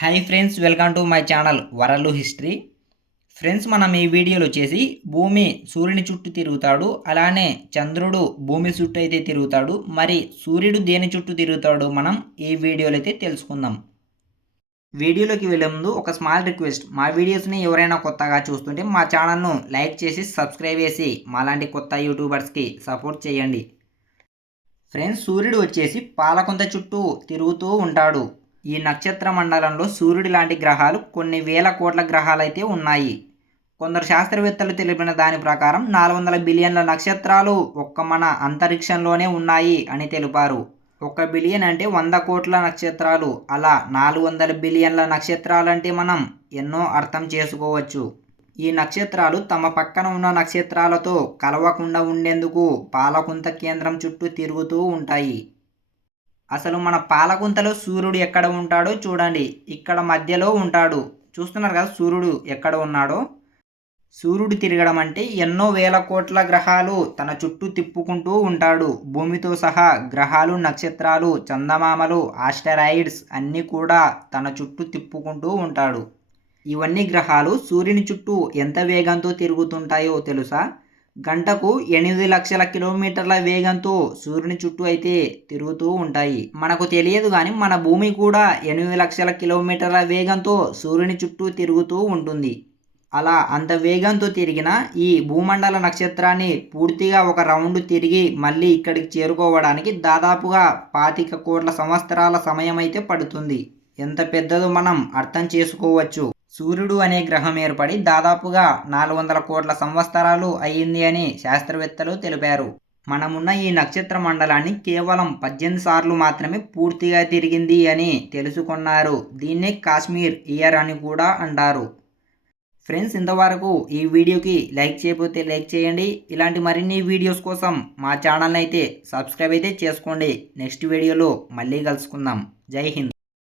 Hi friends welcome to my channel world history friends మనం ఈ వీడియోలో వచ్చేసి భూమి సూర్యుని చుట్టూ తిరుగుతాడు అలానే చంద్రుడు భూమి చుట్టూ అయితే తిరుగుతాడు మరి సూర్యుడు దేని చుట్టూ తిరుగుతాడు మనం ఈ వీడియోలో అయితే తెలుసుకుందాం. వీడియోలోకి వెళ్ళే ముందు ఒక స్మాల్ రిక్వెస్ట్ మా వీడియోస్ని ఎవరైనా కొత్తగా చూస్తుంటే మా ఛానల్ను లైక్ చేసి సబ్స్క్రైబ్ చేసి మాలాంటి కొత్త యూట్యూబర్స్కి సపోర్ట్ చేయండి. ఫ్రెండ్స్ సూర్యుడు వచ్చేసి పాలకొంత చుట్టూ తిరుగుతూ ఉంటాడు ఈ నక్షత్ర మండలంలో సూర్యుడి లాంటి గ్రహాలు కొన్ని వేల కోట్ల గ్రహాలైతే ఉన్నాయి. కొందరు శాస్త్రవేత్తలు తెలిపిన దాని ప్రకారం నాలుగు వందల బిలియన్ల నక్షత్రాలు ఒక్క మన అంతరిక్షంలోనే ఉన్నాయి అని తెలిపారు. ఒక బిలియన్ అంటే వంద కోట్ల నక్షత్రాలు. అలా నాలుగు వందల బిలియన్ల నక్షత్రాలు అంటే మనం ఎన్నో అర్థం చేసుకోవచ్చు. ఈ నక్షత్రాలు తమ పక్కన ఉన్న నక్షత్రాలతో కలవకుండా ఉండేందుకు పాలకుంత కేంద్రం చుట్టూ తిరుగుతూ ఉంటాయి. అసలు మన పాలగుంతలో సూర్యుడు ఎక్కడ ఉంటాడో చూడండి. ఇక్కడ మధ్యలో ఉంటాడు. చూస్తున్నారు కదా సూర్యుడు ఎక్కడ ఉన్నాడో? సూర్యుడు తిరగడం అంటే ఎన్నో వేల కోట్ల గ్రహాలు తన చుట్టూ తిప్పుకుంటూ ఉంటాడు. భూమితో సహా గ్రహాలు నక్షత్రాలు చందమామలు ఆస్టరాయిడ్స్ అన్నీ కూడా తన చుట్టూ తిప్పుకుంటూ ఉంటాడు. ఇవన్నీ గ్రహాలు సూర్యుని చుట్టూ ఎంత వేగంతో తిరుగుతుంటాయో తెలుసా? గంటకు ఎనిమిది లక్షల కిలోమీటర్ల వేగంతో సూర్యుని చుట్టూ అయితే తిరుగుతూ ఉంటాయి. మనకు తెలియదు కానీ మన భూమి కూడా ఎనిమిది లక్షల కిలోమీటర్ల వేగంతో సూర్యుని చుట్టూ తిరుగుతూ ఉంటుంది. అలా అంత వేగంతో తిరిగిన ఈ భూమండల నక్షత్రాన్ని పూర్తిగా ఒక రౌండ్ తిరిగి మళ్ళీ ఇక్కడికి చేరుకోవడానికి దాదాపుగా పాతిక కోట్ల సంవత్సరాల సమయం అయితే పడుతుంది. ఎంత పెద్దదో మనం అర్థం చేసుకోవచ్చు. సూర్యుడు అనే గ్రహం ఏర్పడి దాదాపుగా నాలుగు వందల కోట్ల సంవత్సరాలు అయ్యింది అని శాస్త్రవేత్తలు తెలిపారు. మనమున్న ఈ నక్షత్ర మండలాన్ని కేవలం పద్దెనిమిది సార్లు మాత్రమే పూర్తిగా తిరిగింది అని తెలుసుకున్నారు. దీన్నే కాశ్మీర్ ఇయర్ అని కూడా అంటారు. ఫ్రెండ్స్ ఇంతవరకు ఈ వీడియోకి లైక్ చేయకపోతే లైక్ చేయండి. ఇలాంటి మరిన్ని వీడియోస్ కోసం మా ఛానల్ని అయితే సబ్స్క్రైబ్ అయితే చేసుకోండి. నెక్స్ట్ వీడియోలో మళ్ళీ కలుసుకుందాం. జై హింద్.